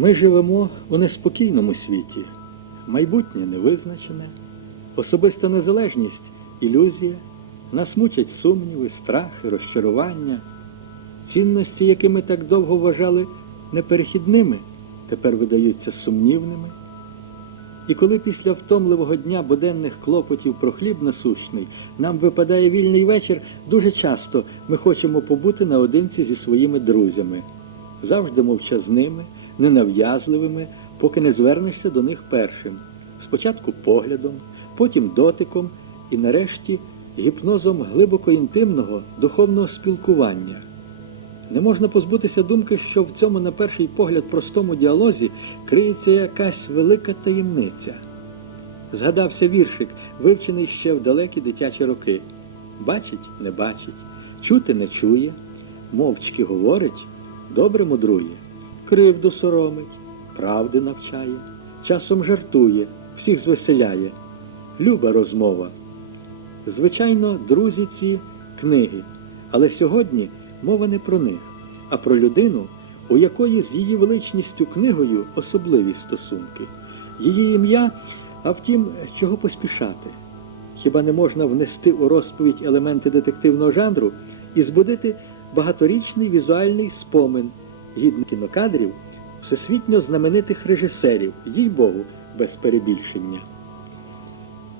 Ми живемо у неспокійному світі, майбутнє невизначене, особиста незалежність ілюзія, нас мучать сумніви, страхи, розчарування, цінності, які ми так довго вважали неперехідними, тепер видаються сумнівними. І коли після втомливого дня буденних клопотів про хліб насущний нам випадає вільний вечір, дуже часто ми хочемо побути наодинці зі своїми друзями, завжди мовчазними, ненав'язливими, поки не звернешся до них першим. Спочатку поглядом, потім дотиком і нарешті гіпнозом глибоко інтимного духовного спілкування. Не можна позбутися думки, що в цьому, на перший погляд, простому діалозі криється якась велика таємниця. Згадався віршик, вивчений ще в далекі дитячі роки. Бачить, не бачить, чути не чує, мовчки говорить, добре мудрує, кривду соромить, правди навчає, часом жартує, всіх звеселяє. Люба розмова. Звичайно, друзі ці книги, але сьогодні мова не про них, а про людину, у якої з її величністю книгою особливі стосунки. Її ім'я, а втім, чого поспішати? Хіба не можна внести у розповідь елементи детективного жанру і збудити багаторічний візуальний спомин гідний кінокадрів всесвітньо знаменитих режисерів, їй Богу, без перебільшення.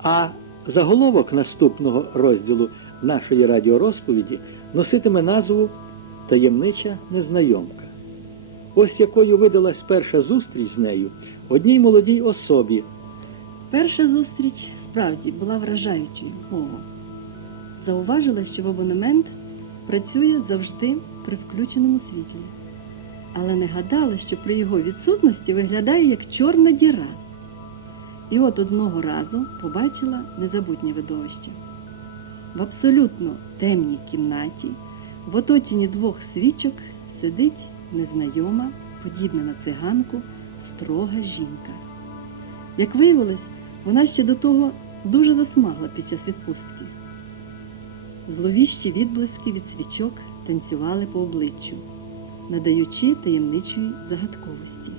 А заголовок наступного розділу нашої радіорозповіді носитиме назву Таємнича незнайомка. Ось якою видалась перша зустріч з нею одній молодій особі. Перша зустріч справді була вражаючою. Ого. Зауважила, що в абонемент працює завжди при включеному світлі. Але не гадала, що при його відсутності виглядає як чорна діра. І от одного разу побачила незабутнє видовище. В абсолютно темній кімнаті, в оточенні двох свічок, сидить незнайома, подібна на циганку, строга жінка. Як виявилось, вона ще до того дуже засмагла під час відпустки. Зловіщі відблиски від свічок танцювали по обличчю, надаючи таємничої загадковості.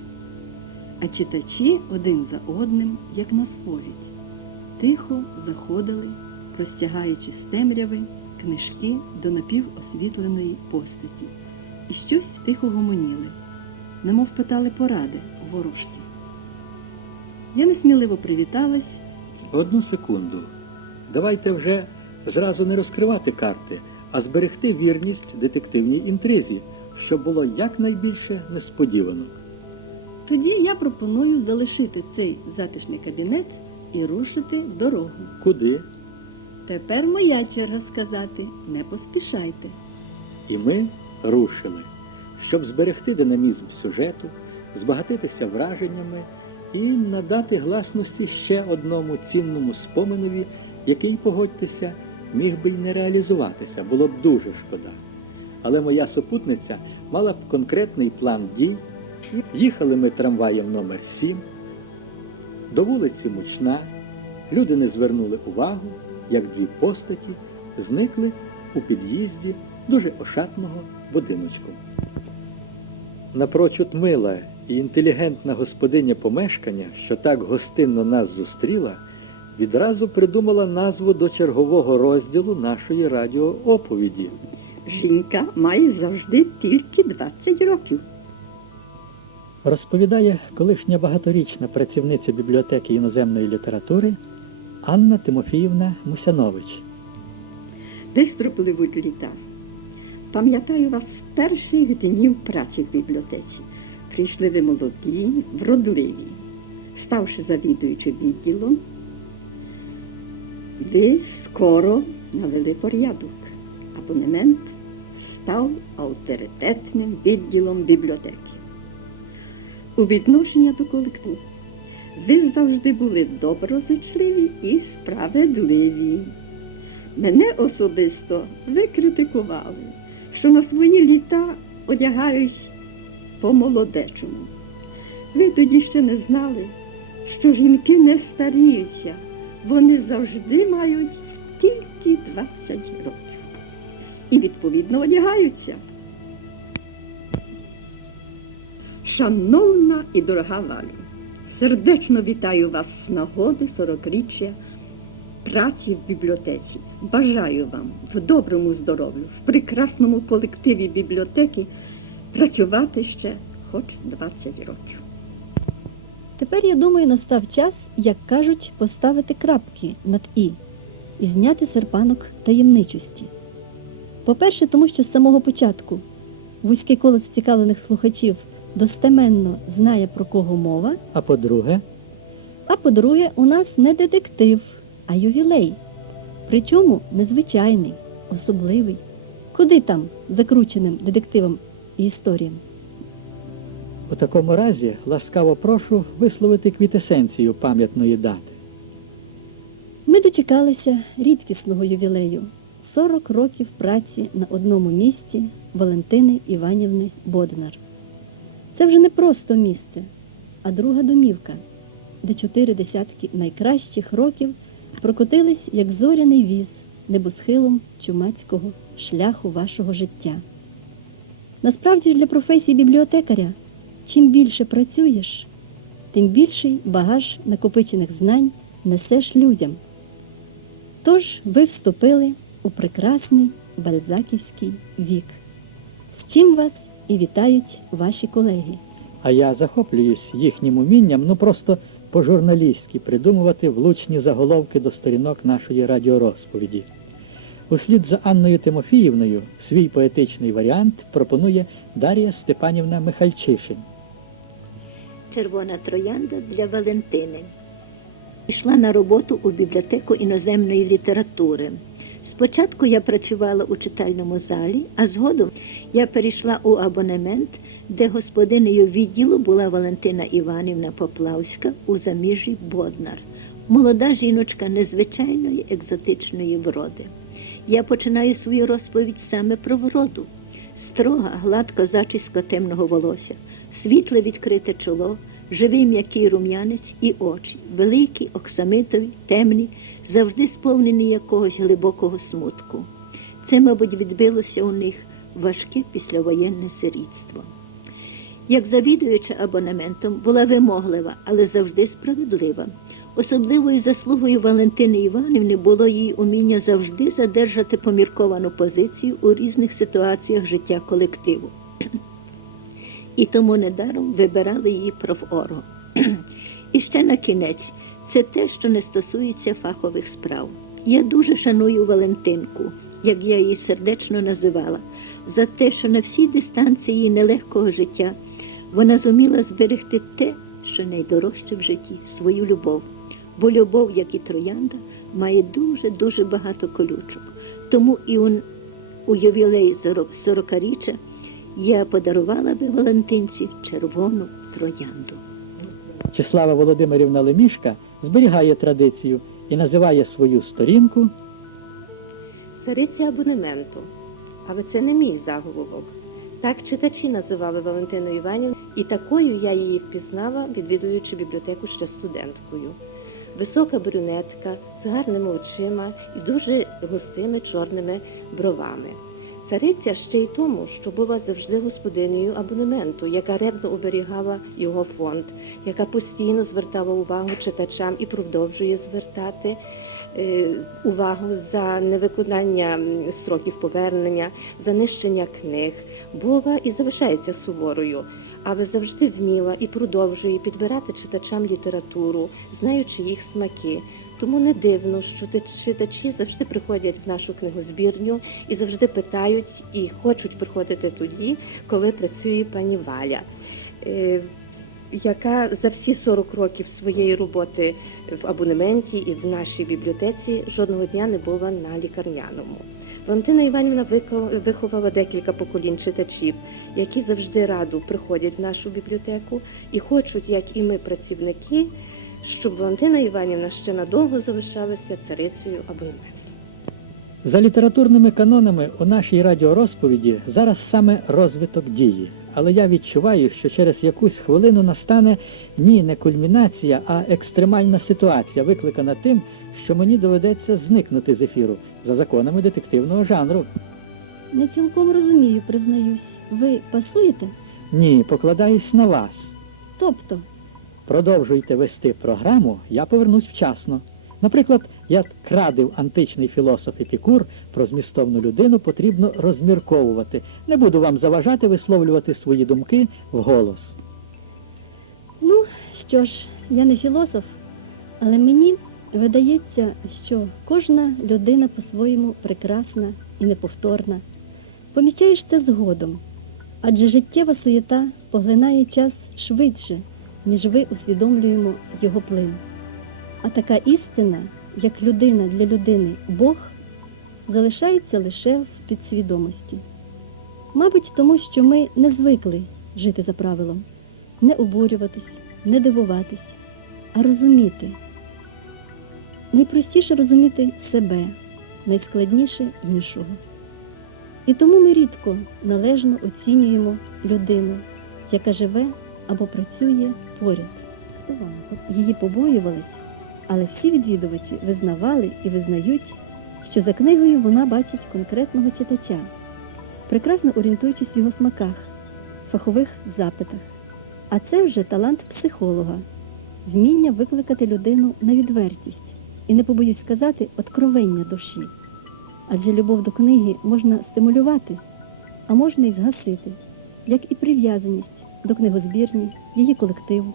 А читачі один за одним, як на сповідь, тихо заходили, простягаючи з темряви книжки до напівосвітленої постаті, і щось тихо гомоніли, немов питали поради у ворожки. Я несміливо привіталась. Одну секунду. Давайте вже зразу не розкривати карти, а зберегти вірність детективній інтризі, щоб було якнайбільше несподівано. Тоді я пропоную залишити цей затишний кабінет і рушити в дорогу. Куди? Тепер моя черга сказати, не поспішайте. І ми рушили, щоб зберегти динамізм сюжету, збагатитися враженнями і надати гласності ще одному цінному споменові, який, погодьтеся, міг би й не реалізуватися, було б дуже шкода. Але моя супутниця мала б конкретний план дій. Їхали ми трамваєм номер 7 до вулиці Мучна. Люди не звернули увагу, як дві постаті зникли у під'їзді дуже ошатного будиночку. Напрочуд мила і інтелігентна господиня помешкання, що так гостинно нас зустріла, відразу придумала назву до чергового розділу нашої радіооповіді. Жінка має завжди тільки 20 років. Розповідає колишня багаторічна працівниця бібліотеки іноземної літератури Анна Тимофіївна Мусянович. Десь пливуть літа. Пам'ятаю вас з перших днів праці в бібліотеці. Прийшли ви молоді, вродливі. Ставши завідуючи відділом, ви скоро навели порядок. Абонемент став авторитетним відділом бібліотеки. У відношення до колективу ви завжди були доброзичливі і справедливі. Мене особисто ви критикували, що на свої літа одягаюсь по-молодечому. Ви тоді ще не знали, що жінки не старіються, вони завжди мають тільки 20 років. І відповідно одягаються. Шановна і дорога Валю, сердечно вітаю вас з нагоди 40-річчя праці в бібліотеці. Бажаю вам в доброму здоров'ю, в прекрасному колективі бібліотеки працювати ще хоч 20 років. Тепер, я думаю, настав час, як кажуть, поставити крапки над І і зняти серпанок таємничості. По-перше, тому що з самого початку вузьке коло зацікавлених слухачів достеменно знає, про кого мова, А по-друге, а по-друге, у нас не детектив, а ювілей. Причому незвичайний, особливий. Куди там закрученим детективам і історіям? у такому разі ласкаво прошу висловити квітесенцію пам'ятної дати. Ми дочекалися рідкісного ювілею 40 років праці на одному місці Валентини Іванівни Боднар. Це вже не просто місце, а друга домівка, де чотири десятки найкращих років прокотились, як зоряний віз небосхилом чумацького шляху вашого життя. Насправді ж для професії бібліотекаря, чим більше працюєш, тим більший багаж накопичених знань несеш людям. Тож ви вступили у прекрасний бальзаківський вік. З чим вас і вітають ваші колеги. А я захоплююсь їхнім умінням, ну просто по-журналістськи придумувати влучні заголовки до сторінок нашої радіорозповіді. Услід за Анною Тимофіївною свій поетичний варіант пропонує Дар'я Степанівна Михальчишин. Червона троянда для Валентини. Пішла на роботу у бібліотеку іноземної літератури. Спочатку я працювала у читальному залі, а згодом я перейшла у абонемент, де господинею відділу була Валентина Іванівна Поплавська у заміжжі Боднар. Молода жіночка незвичайної екзотичної вроди. Я починаю свою розповідь саме про вроду. Строга, гладко зачіска темного волосся, світле відкрите чоло, живий м'який рум'янець і очі, великі, оксамитові, темні, завжди сповнені якогось глибокого смутку. Це, мабуть, відбилося у них важке післявоєнне сирітство. Як завідуюча абонементом була вимоглива, але завжди справедлива. Особливою заслугою Валентини Іванівни було її уміння завжди задержати помірковану позицію у різних ситуаціях життя колективу. І тому недаром вибирали її профоргом. І ще на кінець, це те, що не стосується фахових справ. Я дуже шаную Валентинку, як я її сердечно називала, за те, що на всій дистанції нелегкого життя вона зуміла зберегти те, що найдорожче в житті свою любов. Бо любов, як і троянда, має дуже-дуже багато колючок. Тому і у, у ювілей 40-річчя я подарувала би Валентинці червону троянду. Числава Володимирівна Лемішка зберігає традицію і називає свою сторінку Цариця абонементу. Але це не мій заголовок. Так читачі називали Валентину Іванівну, і такою я її впізнала, відвідуючи бібліотеку ще студенткою. Висока брюнетка з гарними очима і дуже густими чорними бровами. Цариця ще й тому, що була завжди господинею абонементу, яка ревно оберігала його фонд, яка постійно звертала увагу читачам і продовжує звертати е, увагу за невиконання сроків повернення, за нищення книг, була і залишається суворою, але завжди вміла і продовжує підбирати читачам літературу, знаючи їх смаки. Тому не дивно, що читачі завжди приходять в нашу книгозбірню і завжди питають і хочуть приходити тоді, коли працює пані Валя. Яка за всі 40 років своєї роботи в абонементі і в нашій бібліотеці жодного дня не була на лікарняному. Валентина Іванівна виховала декілька поколінь читачів, які завжди радо приходять в нашу бібліотеку і хочуть, як і ми, працівники, щоб Валентина Іванівна ще надовго залишалася царицею абонементу. За літературними канонами у нашій радіорозповіді зараз саме розвиток дії. Але я відчуваю, що через якусь хвилину настане ні, не кульмінація, а екстремальна ситуація, викликана тим, що мені доведеться зникнути з ефіру за законами детективного жанру. Не цілком розумію, признаюсь. Ви пасуєте? Ні, покладаюсь на вас. Тобто, Продовжуйте вести програму, я повернусь вчасно. Наприклад, як крадив античний філософ Епікур, про змістовну людину потрібно розмірковувати. Не буду вам заважати висловлювати свої думки вголос. ну що ж, я не філософ, але мені видається, що кожна людина по-своєму прекрасна і неповторна. Помічаєш це згодом, адже життєва суєта поглинає час швидше, ніж ви усвідомлюємо його плин. А така істина, як людина для людини Бог, залишається лише в підсвідомості. Мабуть, тому що ми не звикли жити за правилом, не обурюватись, не дивуватись, а розуміти. Найпростіше розуміти себе, найскладніше іншого. І тому ми рідко належно оцінюємо людину, яка живе або працює поряд. Її побоювались, але всі відвідувачі визнавали і визнають, що за книгою вона бачить конкретного читача, прекрасно орієнтуючись в його смаках, фахових запитах. А це вже талант психолога, вміння викликати людину на відвертість і не побоюсь сказати откровення душі. Адже любов до книги можна стимулювати, а можна і згасити, як і прив'язаність до книгозбірні, її колективу.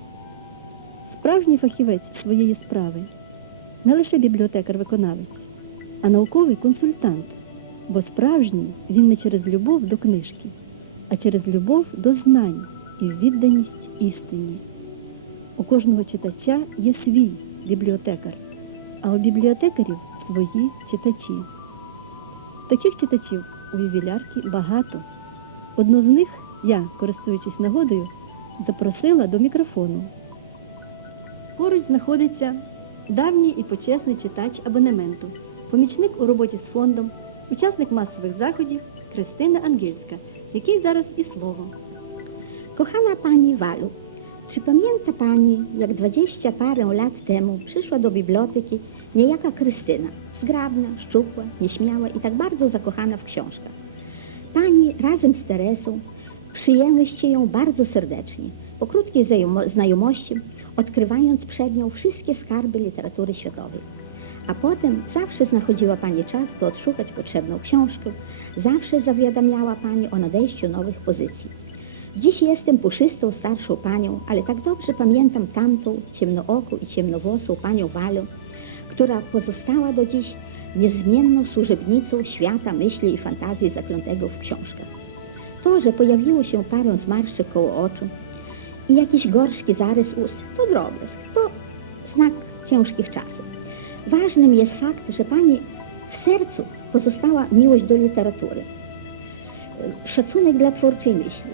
Справжній фахівець своєї справи не лише бібліотекар-виконавець, а науковий консультант, бо справжній він не через любов до книжки, а через любов до знань і відданість істині. У кожного читача є свій бібліотекар, а у бібліотекарів свої читачі. Таких читачів у ювілярки багато. Одну з них я, користуючись нагодою, запросила до мікрофону. Поруч знаходиться давній і почесний читач абонементу, помічник у роботі з фондом, учасник масових заходів Христина Ангельська, який зараз і слово. Kochana Pani Walu, czy pamięta Pani, jak dwadzieścia parę lat temu przyszła do biblioteki niejaka Krystyna, zgrabna, szczupła, nieśmiała i tak bardzo zakochana w książkach? Pani razem z Teresą przyjęłyście ją bardzo serdecznie, po krótkiej znajomo- znajomości, odkrywając przed nią wszystkie skarby literatury światowej. A potem zawsze znachodziła Pani czas, by odszukać potrzebną książkę, zawsze zawiadamiała Pani o nadejściu nowych pozycji. Dziś jestem puszystą, starszą panią, ale tak dobrze pamiętam tamtą ciemnooką i ciemnowłosą panią Walę, która pozostała do dziś niezmienną służebnicą świata myśli i fantazji zaklętego w książkach. To, że pojawiło się parę zmarszczek koło oczu i jakiś gorzki zarys ust, to drobiazg, to znak ciężkich czasów. Ważnym jest fakt, że pani w sercu pozostała miłość do literatury, szacunek dla twórczej myśli,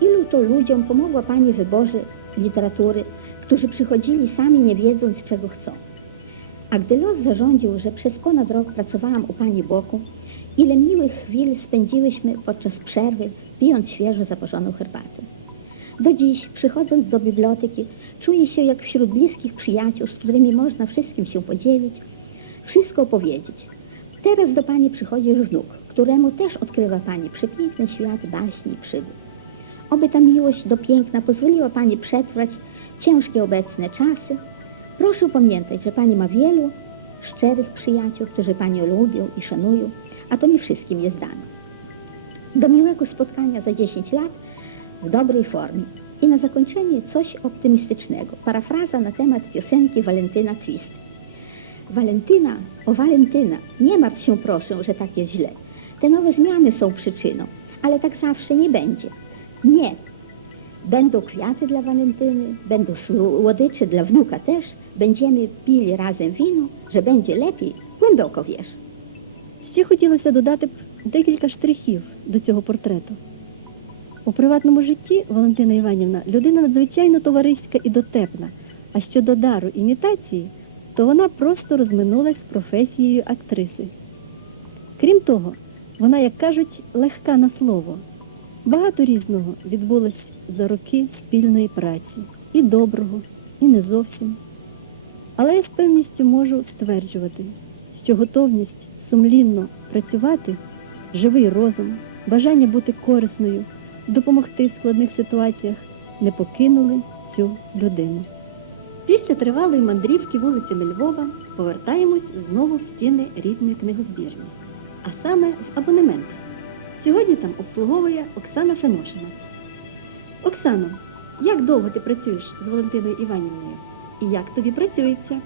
Ilu to ludziom pomogła Pani w wyborze literatury, którzy przychodzili sami nie wiedząc, czego chcą. A gdy los zarządził, że przez ponad rok pracowałam u Pani boku, ile miłych chwil spędziłyśmy podczas przerwy, pijąc świeżo zaparzoną herbatę. Do dziś, przychodząc do biblioteki, czuję się jak wśród bliskich przyjaciół, z którymi można wszystkim się podzielić, wszystko opowiedzieć. Teraz do Pani przychodzi wnuk, któremu też odkrywa Pani przepiękny świat baśni i przygód. Oby ta miłość do piękna pozwoliła Pani przetrwać ciężkie obecne czasy. Proszę pamiętać, że Pani ma wielu szczerych przyjaciół, którzy Panią lubią i szanują, a to nie wszystkim jest dane. Do miłego spotkania za 10 lat w dobrej formie. I na zakończenie coś optymistycznego. Parafraza na temat piosenki Walentyna Twist. Walentyna, o Walentyna, nie martw się proszę, że tak jest źle. Te nowe zmiany są przyczyną, ale tak zawsze nie będzie. Nie. Będą kwiaty dla Walentyny, będą słodycze dla wnuka też. Będziemy pili razem wino, że będzie lepiej, głęboko wiesz. Ще хотілося додати б декілька штрихів до цього портрету. У приватному житті Валентина Іванівна людина надзвичайно товариська і дотепна, а щодо дару імітації, то вона просто розминулась з професією актриси. Крім того, вона, як кажуть, легка на слово. Багато різного відбулось за роки спільної праці, і доброго, і не зовсім. Але я з певністю можу стверджувати, що готовність сумлінно працювати, живий розум, бажання бути корисною, допомогти в складних ситуаціях, не покинули цю людину. Після тривалої мандрівки вулицями Львова повертаємось знову в стіни рідної книгозбірні, а саме в абонемент. Сьогодні там обслуговує Оксана Феношина. Оксано, як довго ти працюєш з Валентиною Іванівною? І як тобі працюється?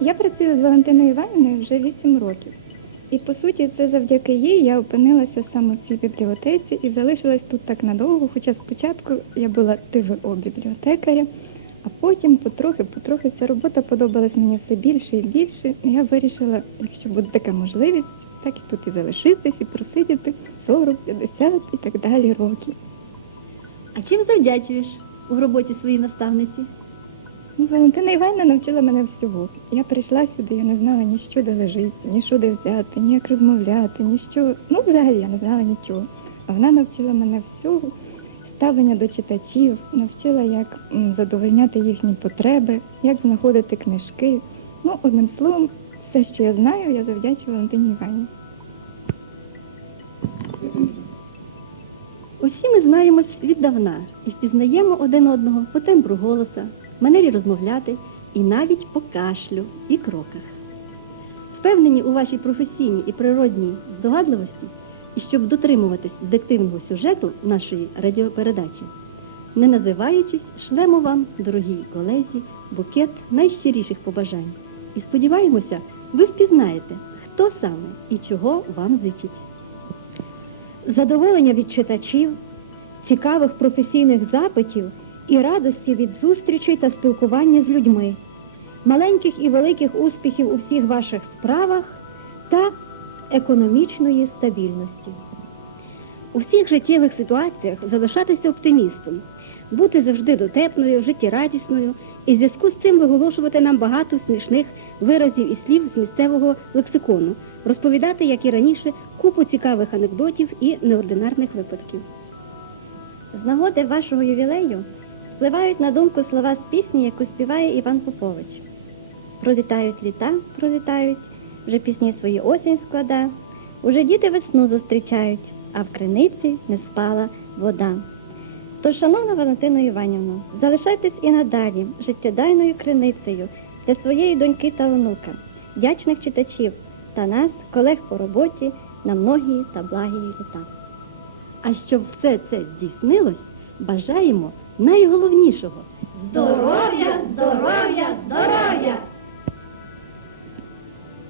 Я працюю з Валентиною Іванівною вже 8 років. І по суті, це завдяки їй я опинилася саме в цій бібліотеці і залишилась тут так надовго, хоча спочатку я була ТВО бібліотекарем, а потім потрохи-потрохи ця робота подобалась мені все більше і більше. Я вирішила, якщо буде така можливість, так і тут і залишитись, і просидіти 40, 50 і так далі років. А чим завдячуєш у роботі своїй наставниці? Ну, Валентина Іванівна навчила мене всього. Я прийшла сюди, я не знала ні що де лежить, ні що де взяти, ні як розмовляти, ні що. Ну, взагалі я не знала нічого. А вона навчила мене всього, ставлення до читачів, навчила, як задовольняти їхні потреби, як знаходити книжки. Ну, одним словом, все, що я знаю, я завдячую Валентині Іванівні. Усі ми знаємось віддавна і впізнаємо один одного по тембру голоса, манері розмовляти і навіть по кашлю і кроках. Впевнені у вашій професійній і природній здогадливості, і щоб дотримуватись детективного сюжету нашої радіопередачі, не називаючись, шлемо вам, дорогі колезі, букет найщиріших побажань. І сподіваємося, ви впізнаєте, хто саме і чого вам зичить. задоволення від читачів, цікавих професійних запитів і радості від зустрічей та спілкування з людьми, маленьких і великих успіхів у всіх ваших справах та економічної стабільності. У всіх життєвих ситуаціях залишатися оптимістом, бути завжди дотепною, життєрадісною і в зв'язку з цим виголошувати нам багато смішних виразів і слів з місцевого лексикону, розповідати, як і раніше, купу цікавих анекдотів і неординарних випадків. З нагоди вашого ювілею спливають на думку слова з пісні, яку співає Іван Попович. Пролітають літа, пролітають, вже пісні свої осінь склада, уже діти весну зустрічають, а в криниці не спала вода. Тож, шановна Валентина Іванівна, залишайтесь і надалі життєдайною криницею для своєї доньки та онука, вдячних читачів та нас, колег по роботі, на многії та благі літа. А щоб все це здійснилось, бажаємо найголовнішого здоров'я, здоров'я, здоров'я!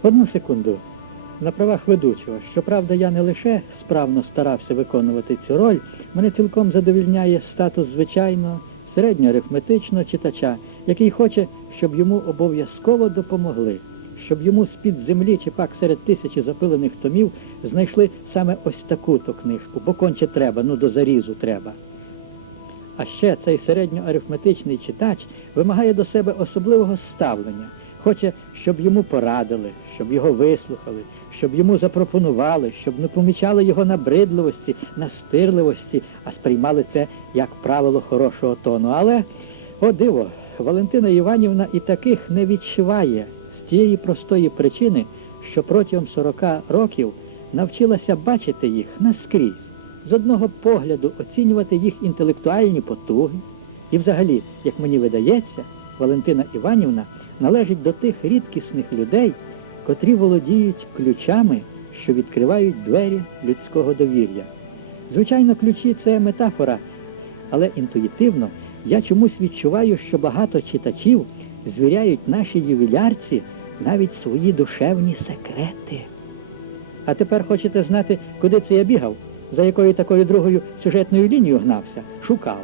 Одну секунду. На правах ведучого. Щоправда, я не лише справно старався виконувати цю роль, мене цілком задовільняє статус звичайного середньоарифметичного читача, який хоче, щоб йому обов'язково допомогли, щоб йому з-під землі чи пак серед тисячі запилених томів знайшли саме ось таку-то книжку, бо конче треба, ну до зарізу треба. А ще цей середньоарифметичний читач вимагає до себе особливого ставлення, хоче, щоб йому порадили, щоб його вислухали, щоб йому запропонували, щоб не помічали його набридливості, настирливості, а сприймали це як правило хорошого тону. Але, о диво, Валентина Іванівна і таких не відчуває з тієї простої причини, що протягом 40 років навчилася бачити їх наскрізь, з одного погляду оцінювати їх інтелектуальні потуги. І взагалі, як мені видається, Валентина Іванівна належить до тих рідкісних людей, котрі володіють ключами, що відкривають двері людського довір'я. Звичайно, ключі це метафора, але інтуїтивно я чомусь відчуваю, що багато читачів звіряють нашій ювілярці навіть свої душевні секрети. А тепер хочете знати, куди це я бігав? За якою такою другою сюжетною лінією гнався? Шукав.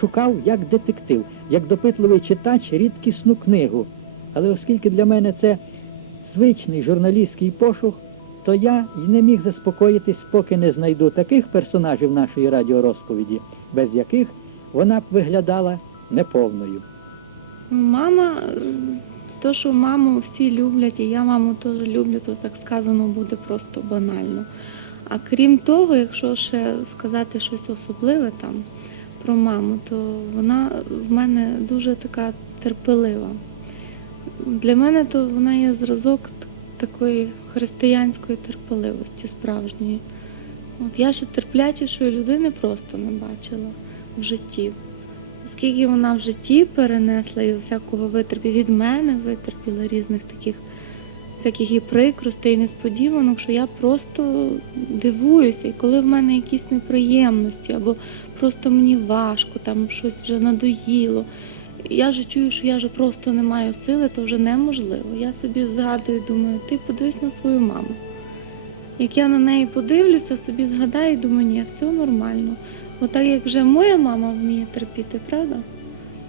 Шукав як детектив, як допитливий читач рідкісну книгу. Але оскільки для мене це звичний журналістський пошук, то я й не міг заспокоїтись, поки не знайду таких персонажів нашої радіорозповіді, без яких вона б виглядала неповною. Мама, то, що маму всі люблять, і я маму теж люблю, то так сказано буде просто банально. А крім того, якщо ще сказати щось особливе там про маму, то вона в мене дуже така терпелива. Для мене то вона є зразок такої християнської терпеливості справжньої. От я ще терплячішої людини просто не бачила в житті. Оскільки вона в житті перенесла і всякого витерпіла, від мене витерпіла різних таких всяких і прикростей, і несподіванок, що я просто дивуюся. І коли в мене якісь неприємності, або просто мені важко, там щось вже надоїло. Я ж чую, що я вже просто не маю сили, то вже неможливо. Я собі згадую, думаю, ти подивись на свою маму. Як я на неї подивлюся, собі згадаю і думаю, ні, все нормально. Бо так як вже моя мама вміє терпіти, правда?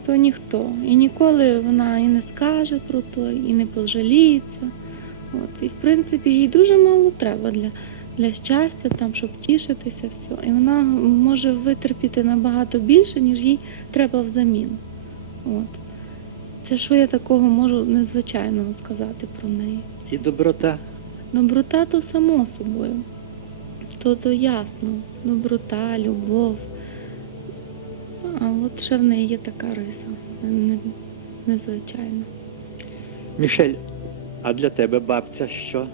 То ніхто. І ніколи вона і не скаже про то, і не пожаліється. От. І в принципі їй дуже мало треба для, для щастя, там, щоб тішитися, все. І вона може витерпіти набагато більше, ніж їй треба взамін. От. Це що я такого можу незвичайного сказати про неї. І доброта. Доброта то само собою. То то ясно. Доброта, любов. А от ще в неї є така риса. Незвичайна. Мішель, а для тебе бабця що?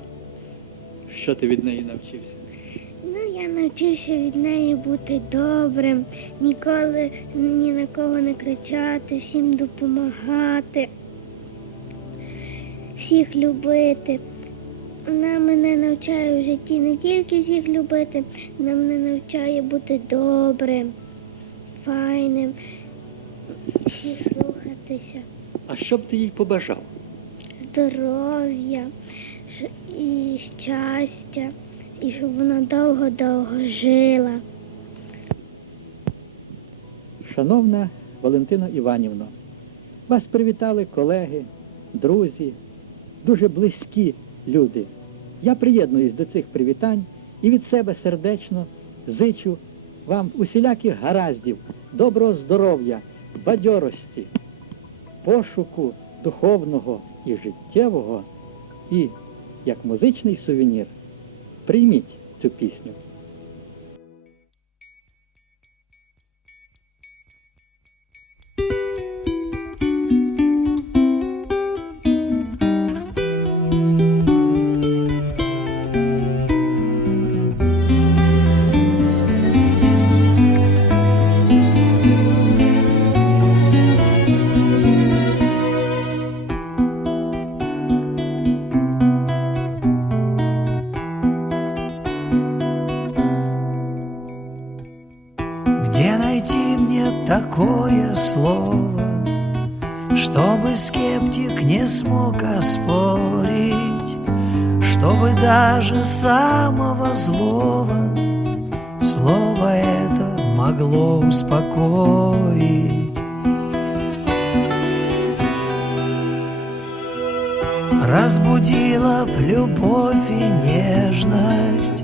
Що ти від неї навчився? Ну, я навчився від неї бути добрим, ніколи ні на кого не кричати, всім допомагати, всіх любити. Вона мене навчає в житті не тільки всіх любити, вона мене навчає бути добрим, файним, всіх слухатися, А що б ти їй побажав? Здоров'я і щастя, і щоб вона довго-довго жила. Шановна Валентина Іванівна, вас привітали колеги, друзі, дуже близькі люди. Я приєднуюсь до цих привітань і від себе сердечно зичу вам усіляких гараздів, доброго здоров'я, бадьорості, пошуку духовного і життєвого, і як музичний сувенір прийміть цю пісню. Чтобы скептик не смог оспорить, Чтобы даже самого злого Слово это могло успокоить. Разбудила б любовь и нежность,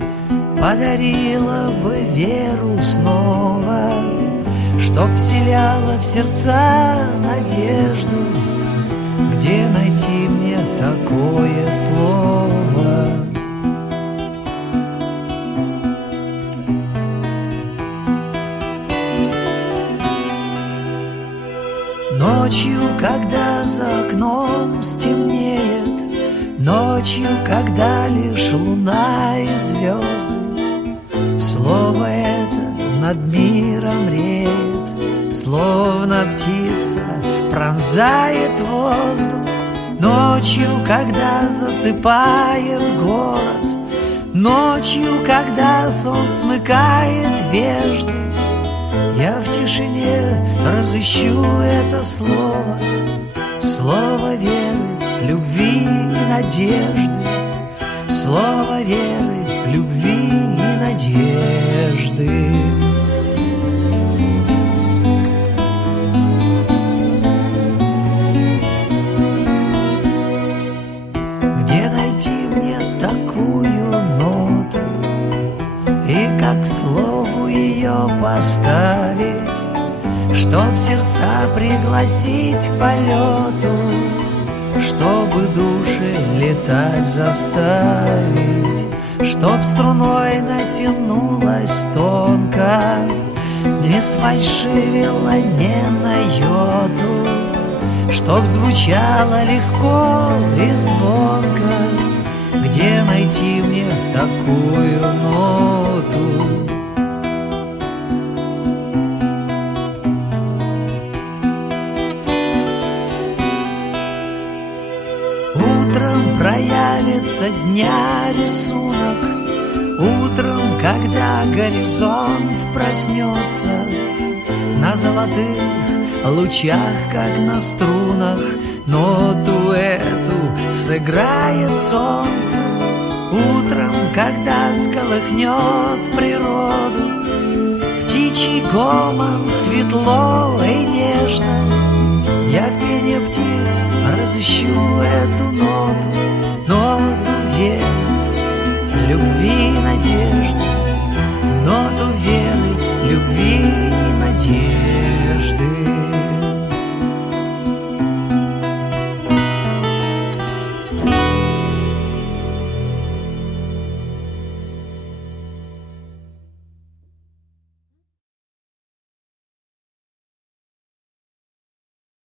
Подарила бы веру снова, Чтоб вселяла в сердца надежду, Где найти мне такое слово? Ночью, когда за окном стемнеет, Ночью, когда лишь луна и звезды, Слово это над миром реет, Словно птица пронзает воздух. Ночью, когда засыпает город, Ночью, когда сон смыкает вежды, я в тишине разыщу это слово, Слово веры, любви и надежды, Слово веры, любви и надежды. И как слову ее поставить Чтоб сердца пригласить к полету Чтобы души летать заставить Чтоб струной натянулась тонко Не сфальшивила ни на йоту Чтоб звучало легко и звонко Где найти мне такую ноту? Нравится дня рисунок. Утром, когда горизонт проснется На золотых лучах, как на струнах Ноту эту сыграет солнце. Утром, когда сколыхнет природу Птичий гомон светло и нежно Я в пене птиц разыщу эту ноту. ноту веры, любви и надежды, ноту веры, любви и надежды.